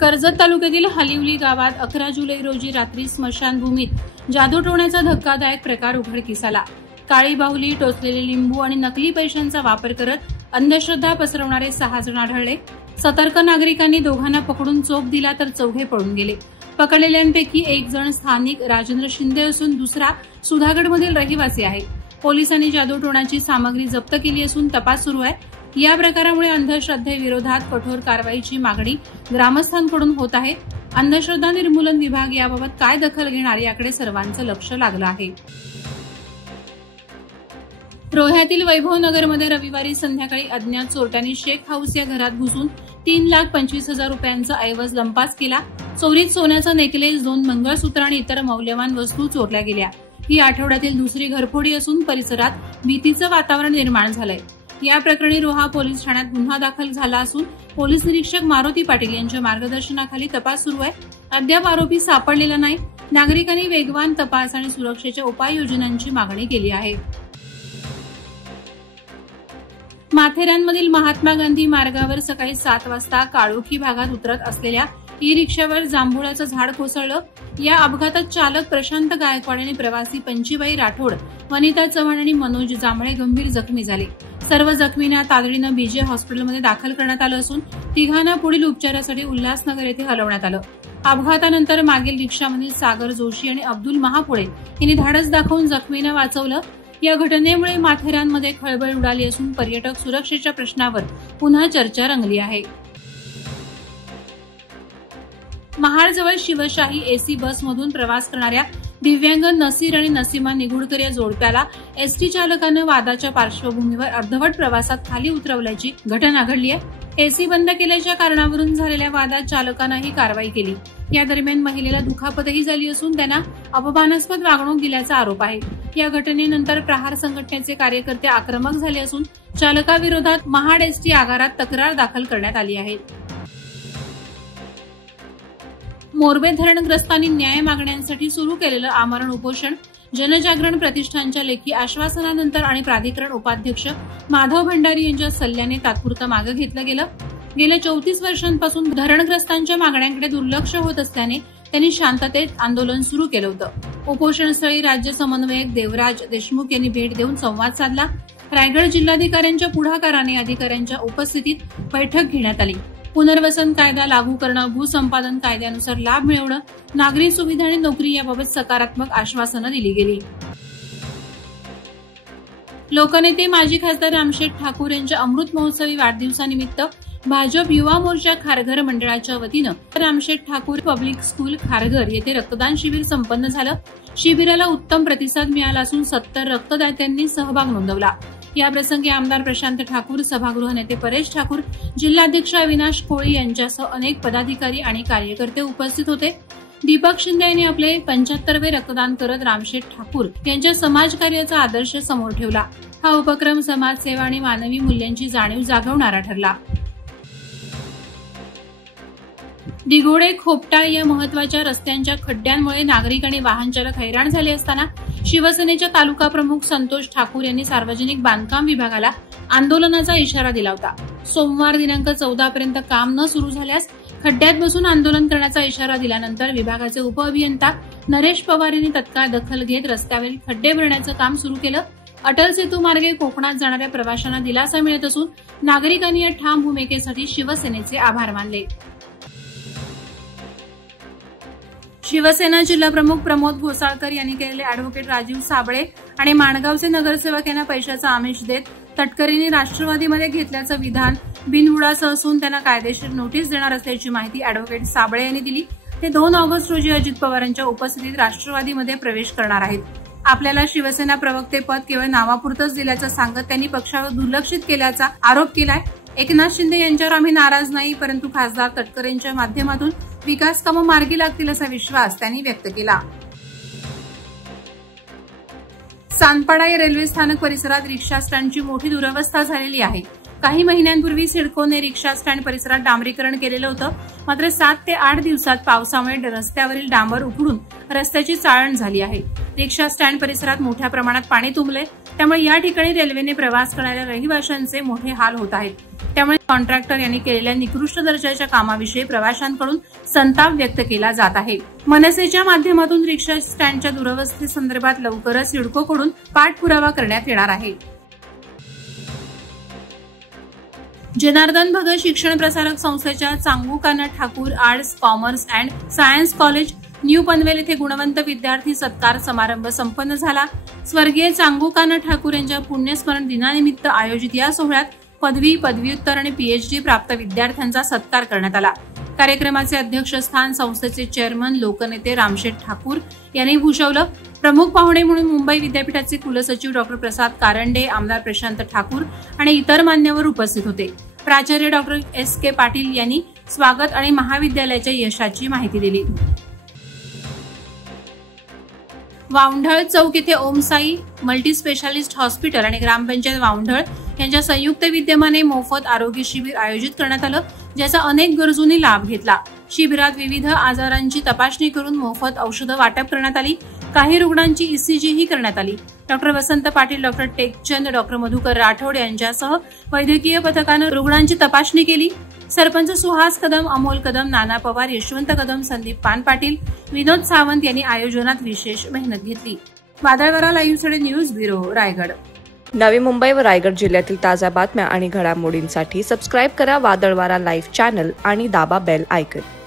कर्जत तालुक्यातील हलिवली गावात 11 जुलै रोजी रात्री स्मशानभूमीत जादूटोण्याचा धक्कादायक प्रकार उघडकीस आला। काळी बाहुली, टोचलेले लिंबू आणि नकली पैशांचा वापर करत अंधश्रद्धा पसरवणारे 6 जण आढळले। सतर्क नागरिकांनी दोघांना पकडून चोप दिला तर चौघे पळून गेले। पकडलेल्यांपैकी एक जण स्थानिक राजेंद्र शिंदे असून दुसरा सुधागडमधील रहिवासी आहे। पोलिसांनी जादूटोण्याची सामग्री जप्त केली असून तपास सुरू आहे। या प्रकारामुळे अंधश्रद्धेविरोधात कठोर कारवाईची मागणी ग्रामस्थांकडून होत आहे। अंधश्रद्धा निर्मूलन विभाग याबाबत काय दखल घेणार याकडे सर्वांचं लक्ष लागलं आहे। रोह्यातील वैभवनगरमध्ये रविवारी संध्याकाळी अज्ञात चोरट्यांनी शेख हाऊस या घरात घुसून 3,25,000 रुपयांचा ऐवज लंपास केला। चोरीत सोन्याचा नेकलेस, 2 मंगळसूत्र आणि इतर मौल्यवान वस्तू चोरल्या गेल्या। ही आठवड्यातील दुसरी घरफोडी असून परिसरात भीतीचं वातावरण निर्माण झालंय। या प्रकरणी रोहा पोलीस ठाण्यात गुन्हा दाखल झाला असून पोलीस निरीक्षक मारुती पाटील यांच्या मार्गदर्शनाखाली तपास सुरू आहे। अद्याप आरोपी सापडलेला नाही। नागरिकांनी वेगवान तपास आणि सुरक्षेच्या उपाययोजनांची मागणी केली आहे। माथेरानमधील महात्मा गांधी मार्गावर सकाळी 7 वाजता काळोखी भागात उतरत असलेल्या ई रिक्षावर जांभुळाचं झाड कोसळलं। या अपघातात चालक प्रशांत गायकवाड आणि प्रवासी पंचीबाई राठोड, वनिता चव्हाण आणि मनोज जांभळे गंभीर जखमी झाले। सर्व जखमींना तातडीनं बीजे हॉस्पिटलमध्ये दाखल करण्यात आलं असून तिघांना पुढील उपचारासाठी उल्हासनगर येथे हलवण्यात आलं। अपघातानंतर मागील रिक्षामधील सागर जोशी आणि अब्दुल महापुळे यांनी धाडस दाखवून जखमींना वाचवलं। या घटनेमुळे माथेरानमध्ये खळबळ उडाली असून पर्यटक सुरक्षेच्या प्रश्नावर पुन्हा चर्चा रंगली आहे। महाडजवळ शिवशाही एसी बसमधून प्रवास करणाऱ्या दिव्यांग नसीर आणि नसीमा निगुडकर या जोडप्याला एसटी चालकानं वादाच्या पार्श्वभूमीवर अर्धवट प्रवासात खाली उतरवल्याची घटना घडली आहे। एसी बंद केल्याच्या कारणावरून झालेल्या वादात चालकानं ही कारवाई केली। या दरम्यान महिलेला दुखापतही झाली असून त्यांना अपमानास्पद वागणूक दिल्याचा आरोप आहे। या घटनेनंतर प्रहार संघटनेचे कार्यकर्ते आक्रमक झाले असून चालकाविरोधात महाड एसटी आगारात तक्रार दाखल करण्यात आली आहे। मोरबे धरणग्रस्तांनी न्याय मागण्यांसाठी सुरू केलेलं आमरण उपोषण जनजागरण प्रतिष्ठानच्या लेखी आश्वासनानंतर आणि प्राधिकरण उपाध्यक्ष माधव भंडारी यांच्या सल्ल्याने तात्पुरतं मागे घेतलं गेलं। गेल्या 34 वर्षांपासून धरणग्रस्तांच्या मागण्यांकडे दुर्लक्ष होत असल्याने त्यांनी शांततेत आंदोलन सुरू केलं होतं। उपोषणस्थळी राज्य समन्वयक देवराज देशमुख यांनी भेट देऊन संवाद साधला। रायगड जिल्हाधिकाऱ्यांच्या पुढाकाराने अधिकाऱ्यांच्या उपस्थितीत बैठक घेण्यात आली। पुनर्वसन कायदा लागू करणं, भूसंपादन कायद्यानुसार लाभ मिळवणं, नागरी सुविधा आणि नोकरी याबाबत सकारात्मक आश्वासनं दिली गेली। लोकनेते माजी खासदार रामशेठ ठाकूर यांच्या अमृत महोत्सवी वाढदिवसानिमित्त भाजप युवा मोर्चा खारघर मंडळाच्या वतीनं रामशेठ ठाकूर पब्लिक स्कूल खारघर येथे रक्तदान शिबिर संपन्न झालं। शिबिराला उत्तम प्रतिसाद मिळाला असून 70 रक्तदात्यांनी सहभाग नोंदवला। याप्रसंगी आमदार प्रशांत ठाकूर, सभागृह नेते परेश ठाकूर, जिल्हाध्यक्ष अविनाश कोळी यांच्यासह अनेक पदाधिकारी आणि कार्यकर्ते उपस्थित होते। दीपक शिंदे यांनी आपले 75वे रक्तदान करत रामशेठ ठाकूर यांच्या समाजकार्याचा आदर्श समोर ठेवला। हा उपक्रम समाजसेवा आणि मानवी मूल्यांची जाणीव जागवणारा ठरला। दिघोडे खोपटा या महत्वाच्या रस्त्यांच्या खड्ड्यांमुळे नागरिक आणि वाहन चालक हैराण झाले असताना शिवसेनेच्या तालुका प्रमुख संतोष ठाकूर यांनी सार्वजनिक बांधकाम विभागाला आंदोलनाचा इशारा दिला होता। सोमवार दिनांक 14 पर्यंत काम न सुरू झाल्यास खड्ड्यात बसून आंदोलन करण्याचा इशारा दिल्यानंतर विभागाचे उपअभियंता नरेश पवार यांनी तत्काळ दखल घेत रस्त्यावरील खड्डे भरण्याचं काम सुरू केलं। अटल सेतू मार्गे कोकणात जाणाऱ्या प्रवाशांना दिलासा मिळत असून नागरिकांनी या ठाम भूमिकेसाठी शिवसेनेचे आभार मानले। शिवसेना जिल्हाप्रमुख प्रमोद घोसाळकर यांनी केलेले अॅडव्होकेट राजीव साबळे आणि माणगावचे नगरसेवक यांना पैशाचं आमिष देत तटकरींनी राष्ट्रवादीमध्ये घेतल्याचं विधान बिनबुडाचं असून त्यांना कायदेशीर नोटीस देणार असल्याची माहिती अॅडव्होकेट साबळे यांनी दिली। ते 2 ऑगस्ट रोजी अजित पवारांच्या उपस्थितीत राष्ट्रवादीमध्ये प्रवेश करणार आहेत। आपल्याला शिवसेना प्रवक्तेपद केवळ नावापुरतंच दिल्याचं सांगत त्यांनी पक्षावर दुर्लक्षित केल्याचा आरोप केलाय। एकनाथ शिंदे यांच्यावर आम्ही नाराज नाही, परंतु खासदार तटकरेंच्या माध्यमातून विकास कामं मार्गी लागतील असा विश्वास त्यांनी व्यक्त केला। सानपाडा या रेल्वे स्थानक परिसरात रिक्षा स्टँडची मोठी दुरवस्था झालेली आहे। काही महिन्यांपूर्वी सिडकोने रिक्षा स्टँड परिसरात डांबरीकरण केलेलं होतं, मात्र 7 ते 8 दिवसात पावसामुळे रस्त्यावरील डांबर उखडून रस्त्याची चाळण झाली आहे। रिक्षा स्टँड परिसरात मोठ्या प्रमाणात पाणी तुंबले, त्यामुळे या ठिकाणी रेल्वेने प्रवास करणाऱ्या रहिवाशांचे मोठे हाल होत आहेत। त्यामुळे कॉन्ट्रॅक्टर यांनी केलेल्या निकृष्ट दर्जाच्या कामाविषयी प्रवाशांकडून संताप व्यक्त केला जात आहे। मनसेच्या माध्यमातून रिक्षा स्टँडच्या दुरवस्थेसंदर्भात लवकरच सिडकोकडून पाठपुरावा करण्यात येणार आहे। जनार्दन भगत शिक्षण प्रसारक संस्थेच्या Changukana Thakur arts, commerce and science college new Panvel येथे गुणवंत विद्यार्थी सत्कार समारंभ संपन्न झाला। स्वर्गीय चांगुकाना ठाकूर यांच्या पुण्यस्मरण दिनानिमित्त आयोजित या सोहळ्यात पदवी, पदव्युत्तर आणि पीएचडी प्राप्त विद्यार्थ्यांचा सत्कार करण्यात आला। कार्यक्रमाचे अध्यक्षस्थान संस्थेचे चेअरमन लोकनेते रामशेठ ठाकूर यांनी भूषवलं। प्रमुख पाहुणे म्हणून मुंबई विद्यापीठाचे कुलसचिव डॉ. प्रसाद कारंडे, आमदार प्रशांत ठाकूर आणि इतर मान्यवर उपस्थित होते। प्राचार्य डॉ. SK पाटील यांनी स्वागत आणि महाविद्यालयाच्या यशाची माहिती दिली। वावंढळ चौक येथे ओमसाई मल्टी स्पेशालिस्ट हॉस्पिटल आणि ग्रामपंचायत वावंढळ यांच्या संयुक्त विद्यमाने मोफत आरोग्य शिबिर आयोजित करण्यात आलं, ज्याचा अनेक गरजूंनी लाभ घेतला। शिबिरात विविध आजारांची तपासणी करून मोफत औषधं वाटप करण्यात आली। काही रुग्णांची ECG ही करण्यात आली। डॉ. वसंत पाटील, डॉ. टेकचंद, डॉ. मधुकर राठोड यांच्यासह वैद्यकीय पथकानं रुग्णांची तपासणी केली। सरपंच सुहास कदम, अमोल कदम, नाना पवार, यशवंत कदम, संदीप पान पाटील, विनोद सावंत यांनी आयोजनात विशेष मेहनत घेतली। वादळवारा live news bureau, Raigad. Navi Mumbai व रायगड जिल्ह्यातील ताज्या बातम्या आणि घडामोडींसाठी सबस्क्राईब करा वादळवारा लाईव्ह चॅनल आणि दाबा बेल आयकॉन।